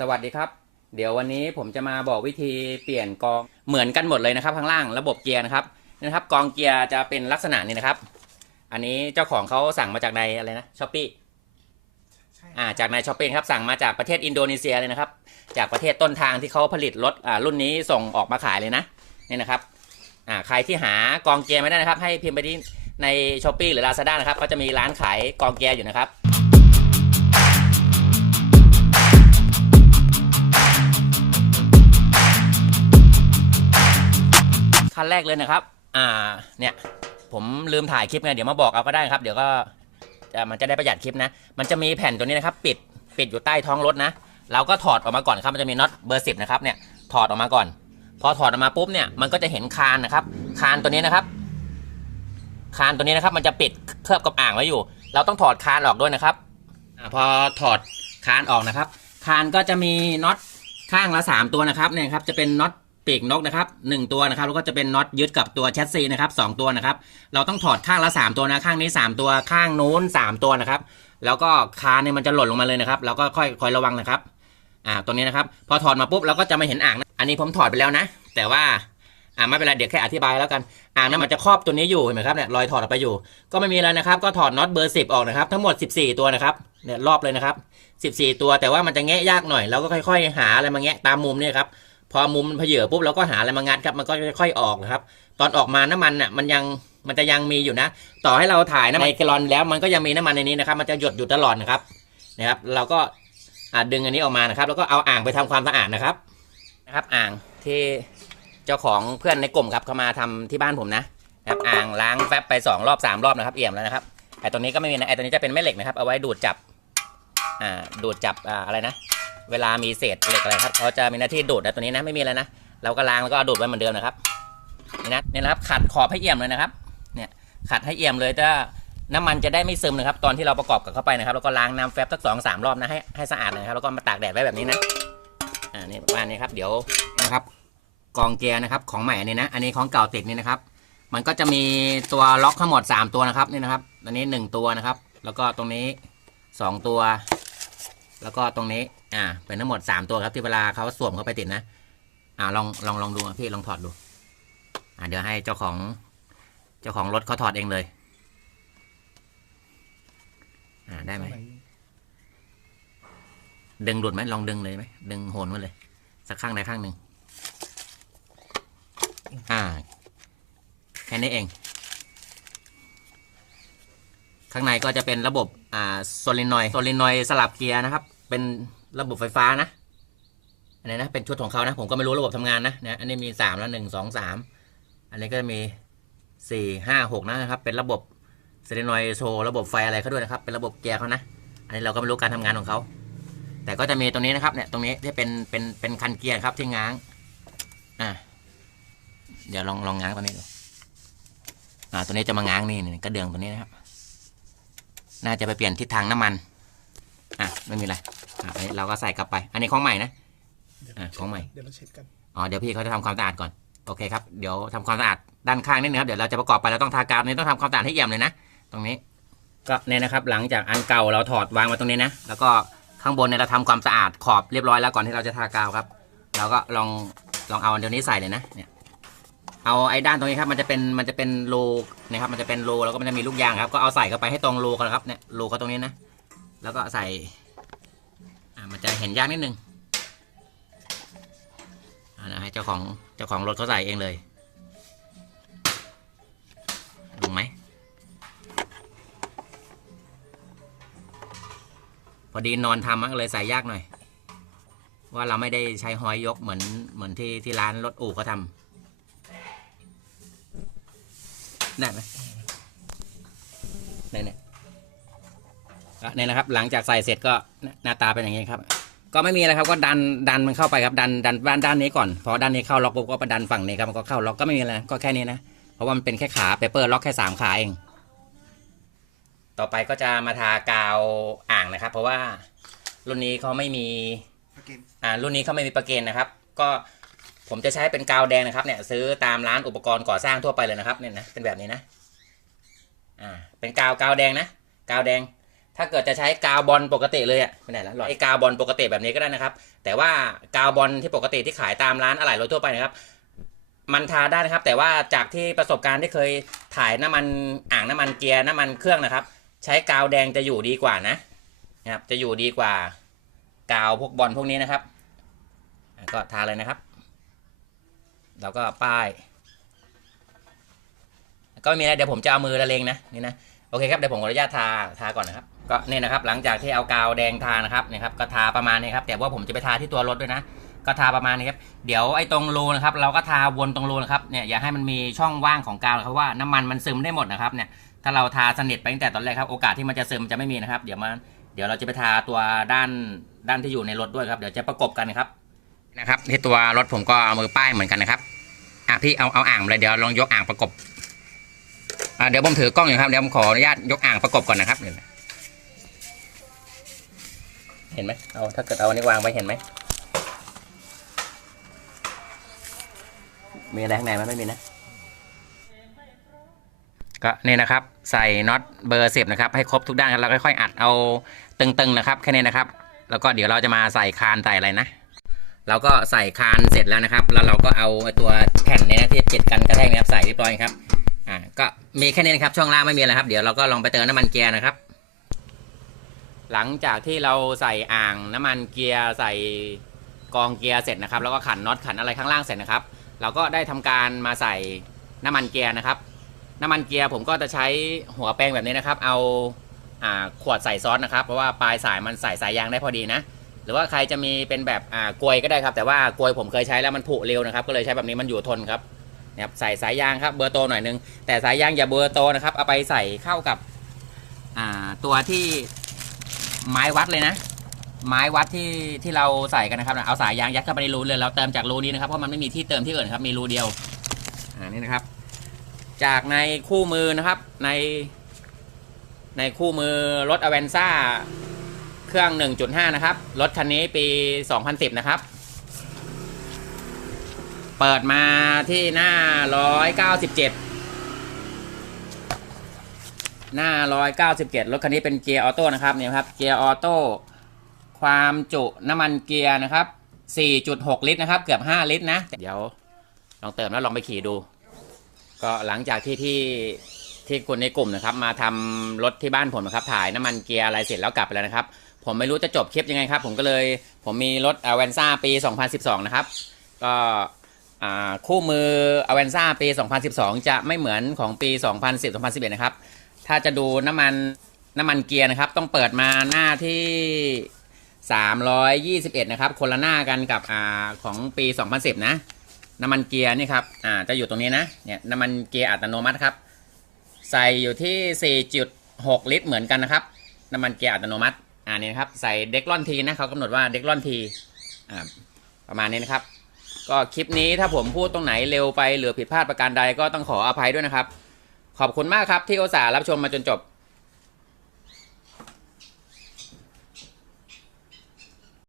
สวัสดีครับ เดี๋ยววันนี้ผมจะมาบอกวิธีเปลี่ยนกองเหมือนกันหมดเลยนะครับ ข้างล่างระบบเกียร์นะครับนี่นะครับ กองเกียร์จะเป็นลักษณะนี้นะครับ อันนี้เจ้าของเขาสั่งมาจากในอะไรนะช้อปปี้อ่าจากในช้อปปี้ครับสั่งมาจากประเทศอินโดนีเซียเลยนะครับ จากประเทศต้นทางที่เขาผลิตรถอ่ารุ่นนี้ส่งออกมาขายเลยนะนี่นะครับอ่าใครที่หากองเกียร์ไม่ได้นะครับ ให้พิมพ์ไปที่ในช้อปปี้หรือ Lazada นะครับก็จะมีร้านขายกองเกียร์อยู่นะครับ นแรกเลยนะครับ อ่า เนี่ย ผมลืมถ่ายคลิปไง เดี๋ยวมาบอกเอาก็ได้ครับ เดี๋ยวก็จะมันจะได้ประหยัดคลิปนะ มันจะมีแผ่นตัวนี้นะครับ ปิด ปิดอยู่ใต้ท้องรถนะ เราก็ถอดออกมาก่อนครับ มันจะมีน็อตเบอร์สิบนะครับ เนี่ย ถอดออกมาก่อน พอถอดออกมาปุ๊บเนี่ย มันก็จะเห็นคานนะครับ คานตัวนี้นะครับ คานตัวนี้นะครับ มันจะปิดเคลือบกับอ่างไว้อยู่ เราต้องถอดคานออกด้วยนะครับอพอถอดคานออกนะครับ คานก็จะมีน็อตข้างละสามตัวนะครับ เนี่ยครับ จะเป็นน็อต ปีกนกนะครับหนึ่งตัวนะครับแล้วก็จะเป็นน็อตยึดกับตัวแชสซีนะครับสองตัวนะครับ เราต้องถอดข้างละ 3 ตัวนะข้างนี้ 3 ตัวข้างนู้น 3 ตัวนะครับ แล้วก็คานเนี่ยมันจะหล่นลงมาเลยนะครับเราก็ค่อยคอยระวังนะครับอ่าตัวนี้นะครับ พอถอดมาปุ๊บเราก็จะไม่เห็นอ่างนะอันนี้ผมถอดไปแล้วนะ แต่ว่าอ่าไม่เป็นไรเดี๋ยวแค่อธิบายแล้วกันอ่างนั้นมันจะครอบตัวนี้อยู่เห็นไหมครับเนี่ยรอยถอดออกไปอยู่ ก็ไม่มีแล้วนะครับ ก็ถอดน็อตเบอร์ 10 ออกนะครับทั้งหมด 14 ตัวนะครับเนี่ยรอบเลยนะครับ 14 ตัวแต่ว่ามันจะแงะยากหน่อยเราก็ค่อย ๆ หาอะไรมาแงะตามมุมเนี่ยครับ อมุมมันเผยปุ๊บเราก็หาอะไรมางัดครับ มันก็จะค่อยออกนะครับ ตอนออกมาน้ำมันน่ะมันยังมันจะยังมีอยู่นะ ต่อให้เราถ่ายน้ำมันในแกลอนแล้วมันก็ยังมีน้ำมันในนี้นะครับ มันจะหยดอยู่ตลอดนะครับนะครับ เราก็ดึงอันนี้ออกมานะครับ แล้วก็เอาอ่างไปทำความสะอาดนะครับนะครับ อ่างที่เจ้าของเพื่อนในกลุ่มครับเขามาทำที่บ้านผมนะครับอ่างล้างแฟบไปสองรอบสามรอบนะครับ เอี่ยมแล้วนะครับไอ้ตัวนี้ก็ไม่มีนะไอ้ตัวนี้จะเป็นแม่เหล็กนะครับเอาไว้ดูดจับ ดูดจับออะไรนะ เวลามีเศษเหล็กอะไรครับเขาจะมีหน้าที่ดูดนะตัวนี้นะไม่มีอะไรนะเราก็ล้างแล้วก็ดูดไว้เหมือนเดิมนะครับนี่นะนี่นะครับขัดขอบให้เอี่ยมเลยนะครับเนี่ยขัดให้เอี่ยมเลยถ้าน้ำมันจะได้ไม่ซึมนะครับ ตอนที่เราประกอบกับเข้าไปนะครับแล้วก็ล้างน้ำแฟบสักสองสามรอบนะให้ให้สะอาดนะครับแล้วก็มาตากแดดไว้แบบนี้นะอ่านี่ประมาณนี้ครับเดี๋ยวนะครับกองเกียร์นะครับของใหม่อันนี้นะอันนี้ของเก่าติดนี่นะครับ มันก็จะมีตัวล็อกทั้งหมด 3 ตัวนะครับนี่นะครับอันนี้ 1 ตัวนะครับ แล้วก็ตรงนี้ 2 ตัว แล้วก็ตรงนี้ อ่า เป็นทั้งหมด3ตัวครับที่เวลาเขาสวมเข้าไปติดนะ อ่าลองลองลองดูอะพี่ลองถอดดู อ่าเดี๋ยวให้เจ้าของ เจ้าของรถเขาถอดเองเลย อ่าได้ไหมดึงหลุดไหมลองดึงเลยไหมดึงโหนมาเลย สักข้างใดข้างหนึ่งอ่าแค่นี้เอง ข้างในก็จะเป็นระบบอ่าโซลินอยด์โซลินอยด์สลับเกียร์นะครับ เป็นระบบไฟฟ้านะอันนี้นะเป็นชุดของเขานะ ผมก็ไม่รู้ระบบทำงานนะนะอันนี้มีสามแล้วหนึ่งสองสามอันนี้ก็จะมีสี่ห้าหกนะครับ เป็นระบบโซลินอยด์โชว์ระบบไฟอะไรเขาด้วยนะครับ เป็นระบบเกียร์เขานะ อันนี้เราก็ไม่รู้การทำงานของเขาแต่ก็จะมีตรงนี้นะครับเนี่ยตรงนี้ที่เป็นเป็นเป็นคันเกียร์ครับที่ง้างอ่าเดี๋ยวลองลองง้างตัวนี้ดูอ่าตัวนี้จะมาง้างนี่นี่กระเดื่องตัวนี้นะครับ น่าจะไปเปลี่ยนทิศทางน้ำมัน อะไม่มีอะไรอะอันนี้เราก็ใส่กลับไป อันนี้ของใหม่นะ อะของใหม่ เดี๋ยวเราเช็ดกันอ๋อเดี๋ยวพี่เขาจะทำความสะอาดก่อน โอเคครับ เดี๋ยวทำความสะอาดด้านข้างนิดนึงครับ เดี๋ยวเราจะประกอบไปเราต้องทากาวนี่ต้องทำความสะอาดให้เอี่ยมเลยนะ ตรงนี้ ก็เนี่ยนะครับ หลังจากอันเก่าเราถอดวางไว้ตรงนี้นะ แล้วก็ข้างบนเนี่ยเราทำความสะอาดขอบเรียบร้อยแล้วก่อนที่เราจะทากาวครับ เราก็ลองลองเอาอันเดียวนี้ใส่เลยนะ เนี่ย เอาไอ้ด้านตรงนี้ครับมันจะเป็นมันจะเป็นรูนะครับมันจะเป็นรูแล้วก็มันจะมีลูกยางครับก็เอาใส่เข้าไปให้ตรงรูกันครับเนี่ยรูเขาตรงนี้นะ แล้วก็ใส่อ่ามันจะเห็นยากนิดนึงอ่านะให้เจ้าของเจ้าของรถเขาใส่เองเลยลงไหมพอดีนอนทำมันก็เลยใส่ยากหน่อย ว่าเราไม่ได้ใช้หอยยกเหมือนเหมือนที่ที่ร้านรถอู่เขาทำ หมเนี่ยเนี่ยก็เนี่ยนะครับ หลังจากใส่เสร็จก็หน้าตาเป็นอย่างนี้ครับ ก็ไม่มีอะไรครับก็ดันดันมันเข้าไปครับดันดันด้านด้านนี้ก่อนพอด้านนี้เข้าล็อกปุ๊บก็ไปดันฝั่งนี้ครับมันก็เข้าล็อกก็ไม่มีอะไรก็แค่นี้นะเพราะว่ามันเป็นแค่ขาเปเปอร์ล็อกแค่สามขาเอง ต่อไปก็จะมาทากาวอ่างนะครับ เพราะว่ารุ่นนี้เขาไม่มีโอเคอ่ารุ่นนี้เขาไม่มีประเกนนะครับ ก็ ผมจะใช้เป็นกาวแดงนะครับเนี่ยซื้อตามร้านอุปกรณ์ก่อสร้างทั่วไปเลยนะครับเนี่ยนะเป็นแบบนี้นะอ่าเป็นกาวกาวแดงนะกาวแดง ถ้าเกิดจะใช้กาวบอลปกติเลยอะไม่ไหนละหรอไอ้กาวบอลปกติแบบนี้ก็ได้นะครับ แต่ว่ากาวบอลที่ปกติที่ขายตามร้านอะไหล่รถทั่วไปนะครับ มันทาได้นะครับ แต่ว่าจากที่ประสบการณ์ที่เคยถ่ายน้ำมันอ่างน้ำมันเกียร์น้ำมันเครื่องนะครับ ใช้กาวแดงจะอยู่ดีกว่านะนะครับจะอยู่ดีกว่า กาวพวกบอลพวกนี้นะครับอะก็ทาเลยนะครับ แล้วก็ป้ายก็ไม่มีนะเดี๋ยวผมจะเอามือละเลงนะนี่นะโอเคครับเดี๋ยวผมขออนุญาตทาทาก่อนนะครับ ก็เนี่ยนะครับ หลังจากที่เอากาวแดงทานะครับนี่ครับก็ทาประมาณนี้ครับแต่ว่าผมจะไปทาที่ตัวรถด้วยนะ ก็ทาประมาณนี้ครับเดี๋ยวไอ้ตรงรูนะครับ เราก็ทาวนตรงรูนะครับเนี่ยอย่าให้มันมีช่องว่างของกาวนะครับว่าน้ำมันมันซึมได้หมดนะครับเนี่ยถ้าเราทาสนิทไปตั้งแต่ตอนแรกครับโอกาสที่มันจะซึมจะไม่มีนะครับ เดี๋ยวมาเดี๋ยวเราจะไปทาตัวด้านด้านที่อยู่ในรถด้วยครับ เดี๋ยวจะประกบกันนะครับ นะครับที่ตัวรถผมก็เอามือป้ายเหมือนกันนะครับอะพี่เอาเอาอ่างเลยเดี๋ยวลองยกอ่างประกบอะเดี๋ยวผมถือกล้องอยู่ครับเดี๋ยวผมขออนุญาตยกอ่างประกบก่อนนะครับเดี๋ยวนะเห็นไหมเอาถ้าเกิดเอาอันนี้วางไว้เห็นไหมมีอะไรข้างในไหมไม่มีนะก็นี่นะครับ ใส่น็อตเบอร์สิบนะครับ ให้ครบทุกด้านครับแล้วค่อยๆอัดเอาตึงๆนะครับแค่นี้นะครับ แล้วก็เดี๋ยวเราจะมาใส่คานใส่อะไรนะ เราก็ใส่คานเสร็จแล้วนะครับ แล้วเราก็เอาตัวแผ่นเนี้นะที่ปิดกันกระแทกนะครับใส่เรียบร้อยครับอ่าก็มีแค่นี้นะครับช่องล่างไม่มีอะไรครับ เดี๋ยวเราก็ลองไปเติมน้ำมันเกียร์นะครับ หลังจากที่เราใส่อ่างน้ำมันเกียร์ใส่กองเกียร์เสร็จนะครับ แล้วก็ขันน็อตขันอะไรข้างล่างเสร็จนะครับ เราก็ได้ทำการมาใส่น้ำมันเกียร์นะครับน้ำมันเกียร์ผมก็จะใช้หัวแปรงแบบนี้นะครับ เอาอ่าขวดใส่ซอสนะครับ เพราะว่าปลายสายมันใส่สายยางได้พอดีนะ หรือว่าใครจะมีเป็นแบบอ่ากลวยก็ได้ครับ แต่ว่ากลวยผมเคยใช้แล้วมันผุเร็วนะครับ ก็เลยใช้แบบนี้มันอยู่ทนครับนะครับใส่สายยางครับเบอร์โตหน่อยนึง แต่สายยางอย่าเบอร์โตนะครับ เอาไปใส่เข้ากับอ่าตัวที่ไม้วัดเลยนะ ไม้วัดที่ที่เราใส่กันนะครับเอาสายยางยัดเข้าไปในรูเลยเราเติมจากรูนี้นะครับเพราะมันไม่มีที่เติมที่อื่นครับมีรูเดียวอ่านี่นะครับ จากในคู่มือนะครับในในคู่มือรถอเวนซ่า รื่อง 1.5 นะครับ รถคันนี้ปี 2010 นะครับ เปิดมาที่หน้า 197 หน้า 197 รถคันนี้เป็นเกียร์ออโต้นะครับเนี่ยครับ เกียร์ออโต้ ความจุน้ำมันเกียร์นะครับ 4.6 ลิตรนะครับ เกือบ 5 ลิตรนะ เดี๋ยวลองเติมแล้วลองไปขี่ดู ก็หลังจากที่ที่ที่คนในกลุ่มนะครับ มาทำรถที่บ้านผมนะครับถ่ายน้ำมันเกียร์อะไรเสร็จแล้วกลับไปแล้วนะครับ ผมไม่รู้จะจบคลิปยังไงครับ ผมก็เลยผมมีรถอเวนซ่าปี 2012 นะครับ ก็คู่มืออเวนซ่าปี 2012 จะไม่เหมือนของปี 2010 2011 นะครับ ถ้าจะดูน้ำมันน้ำมันเกียร์นะครับ ต้องเปิดมาหน้าที่ 321 นะครับ คนละหน้ากันกับอของปี 2010 นะ น้ำมันเกียร์นี่ครับจะอยู่ตรงนี้นะเนี่ยน้ำมันเกียร์อัตโนมัติครับ ใส่อยู่ที่ 4.6 ลิตรเหมือนกันนะครับ น้ำมันเกียร์อัตโนมัติ อ่านี่นะครับใส่เด็กล่อนทีนะเขากำหนดว่าเด็กล่อนทีอ่าประมาณนี้นะครับ ก็คลิปนี้ถ้าผมพูดตรงไหนเร็วไปหรือผิดพลาดประการใดก็ต้องขออภัยด้วยนะครับ ขอบคุณมากครับที่อุตส่าห์รับชมมาจนจบ